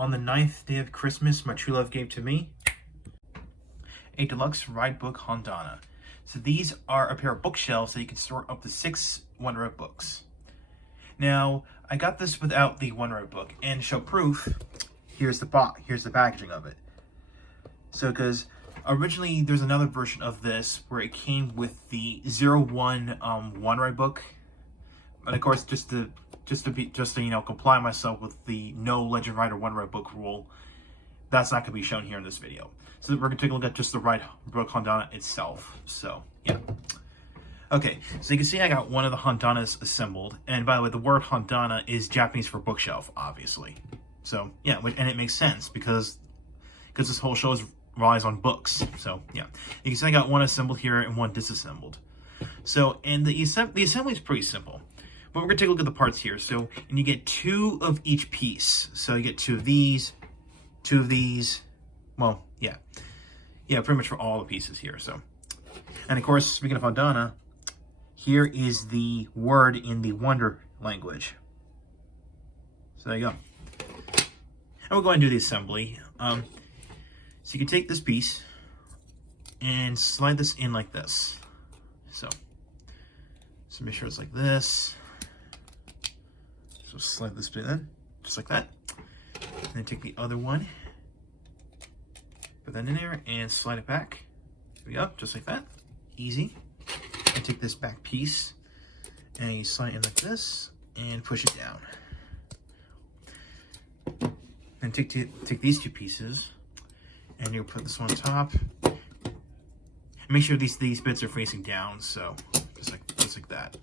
On the 9th day of Christmas, my true love gave to me a deluxe ride book Hondana. So these are a pair of bookshelves that you can store up to 6 Wonder Ride books. Now, I got this without the Wonder Ride book, and to show proof, here's the packaging of it. So, because originally there's another version of this where it came with the 01 Wonder Ride book, but of course just to comply myself with the no Legend Rider Wonder Ride book rule, that's not going to be shown here in this video. So we're going to take a look at just the ride book Hondana itself. So yeah. Okay, so you can see I got one of the Hondanas assembled, and by the way, the word Hondana is Japanese for bookshelf, obviously. So yeah, and it makes sense because this whole show relies on books. So yeah, you can see I got one assembled here and one disassembled. So, and the assembly is pretty simple. But we're going to take a look at the parts here. So, and you get 2 of each piece. So you get 2 of these, 2 of these. Well, yeah. Yeah, pretty much for all the pieces here. So, and of course, speaking of Hondana, here is the word in the Wonder language. So there you go. And we'll go ahead and do the assembly. So you can take this piece and slide this in like this. So make sure it's like this. So slide this bit in, just like that. And then take the other one, put that in there, and slide it back. There we go, just like that. Easy. And take this back piece, and you slide it in like this, and push it down. And take these 2 pieces, and you'll put this one on top. And make sure these bits are facing down, so just like that.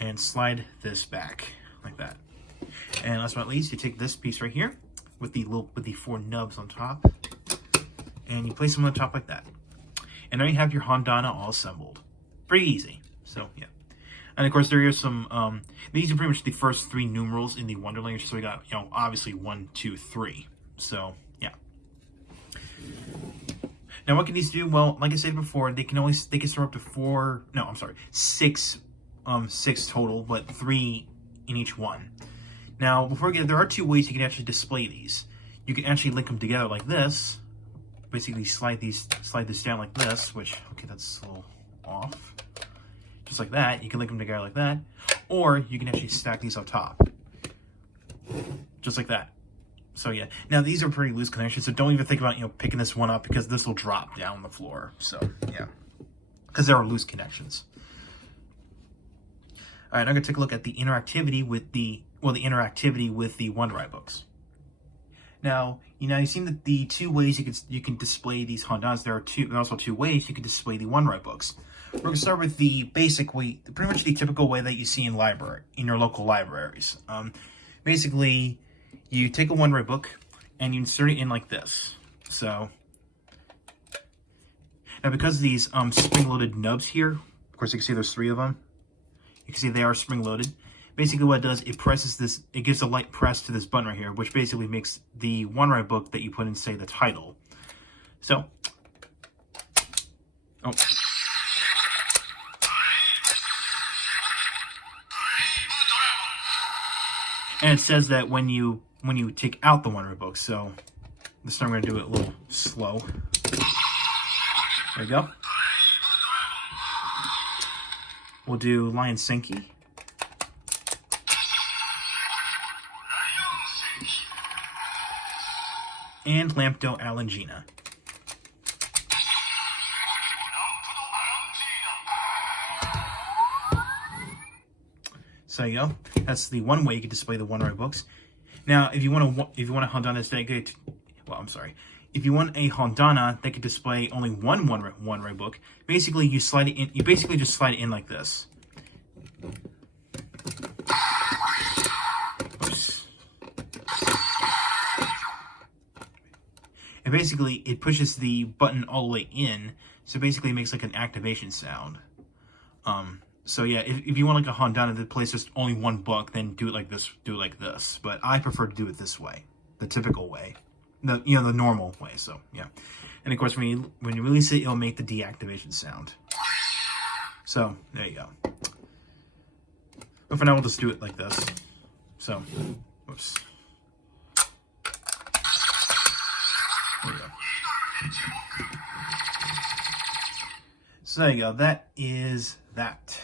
And slide this back like that. And last but not least, you take this piece right here with the 4 nubs on top, and you place them on the top like that. And there you have your Hondana all assembled. Pretty easy. So yeah. And of course, there are some. These are pretty much the first 3 numerals in the Wonder language. So we got, obviously 1, 2, 3. So yeah. Now, what can these do? Well, like I said before, they can store up to 6 total, but 3 in each one. Now, before we get there are 2 ways you can actually display these. You can actually link them together like this. Basically, slide this down like this, which, okay, that's a little off. Just like that. You can link them together like that. Or you can actually stack these on top. Just like that. So yeah. Now, these are pretty loose connections, so don't even think about, picking this one up because this will drop down on the floor. So, yeah. Because there are loose connections. All right, I'm going to take a look at the interactivity with the Wonder Ride books. Now, you've seen the 2 ways you can display these Hondanas. There are also 2 ways you can display the Wonder Ride books. We're going to start with the basic way, pretty much the typical way that you see in your local libraries. Basically, you take a Wonder Ride book and you insert it in like this. So, now because of these spring-loaded nubs here, of course you can see there's 3 of them. You can see they are spring-loaded. Basically what it does, it gives a light press to this button right here, which basically makes the Wonder Ride book that you put in, say, the title. So, and it says that when you take out the Wonder Ride book, so this time we're going to do it a little slow. There you go. We'll do Lion Senki. And Lampdo Alangina. So there you go. That's the one way you can display the Wonder Ride books. Now, if you want a Hondana if you want a Hondana that could display only one Wonder Ride book, basically you slide it in. You basically just slide it in like this. Oops. And basically, it pushes the button all the way in, so basically it makes like an activation sound. So yeah, if you want like a Hondana that plays just only one book, then do it like this. But I prefer to do it this way, the typical way, the normal way. So yeah, and of course when you release it, it'll make the deactivation sound. So there you go. But for now, we'll just do it like this. So, whoops. So there you go. That is that.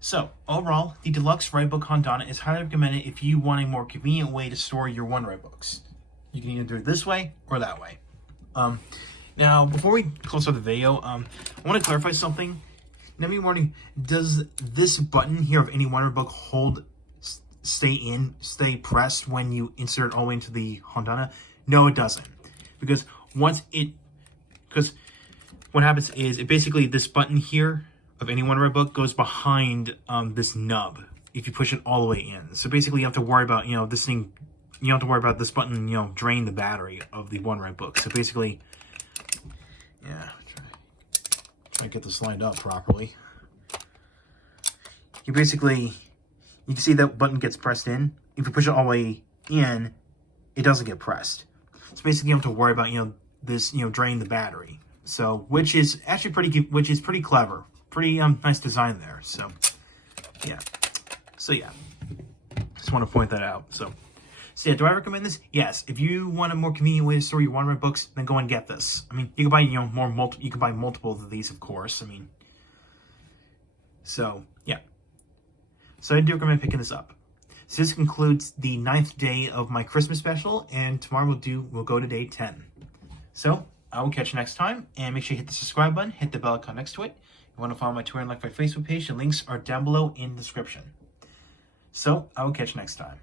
So, overall, the Deluxe Write Book Hondana is highly recommended if you want a more convenient way to store your OneWrite books. You can either do it this way or that way. Now, before we close out the video, I want to clarify something. Now, me wondering, does this button here of any OneWrite book stay pressed when you insert it all the way into the Hondana? No, it doesn't. Because what happens is, it basically, this button here of any OneWrite book goes behind this nub if you push it all the way in. So basically you have to worry about, this thing, you don't have to worry about this button, drain the battery of the OneWrite book. So basically, yeah, try to get this lined up properly. You can see that button gets pressed in. If you push it all the way in, it doesn't get pressed. So basically you don't have to worry about, this, drain the battery. So, which is actually pretty clever. Pretty nice design there. So yeah. Just want to point that out. So yeah, do I recommend this? Yes. If you want a more convenient way to store your OneWrite books, then go and get this. I mean, you can buy you can buy multiple of these, of course. I mean, so yeah. So I do recommend picking this up. So this concludes the 9th day of my Christmas special, and tomorrow we'll go to day 10. So I will catch you next time, and make sure you hit the subscribe button, hit the bell icon next to it. If you want to follow my Twitter and like my Facebook page, the links are down below in the description. So, I will catch you next time.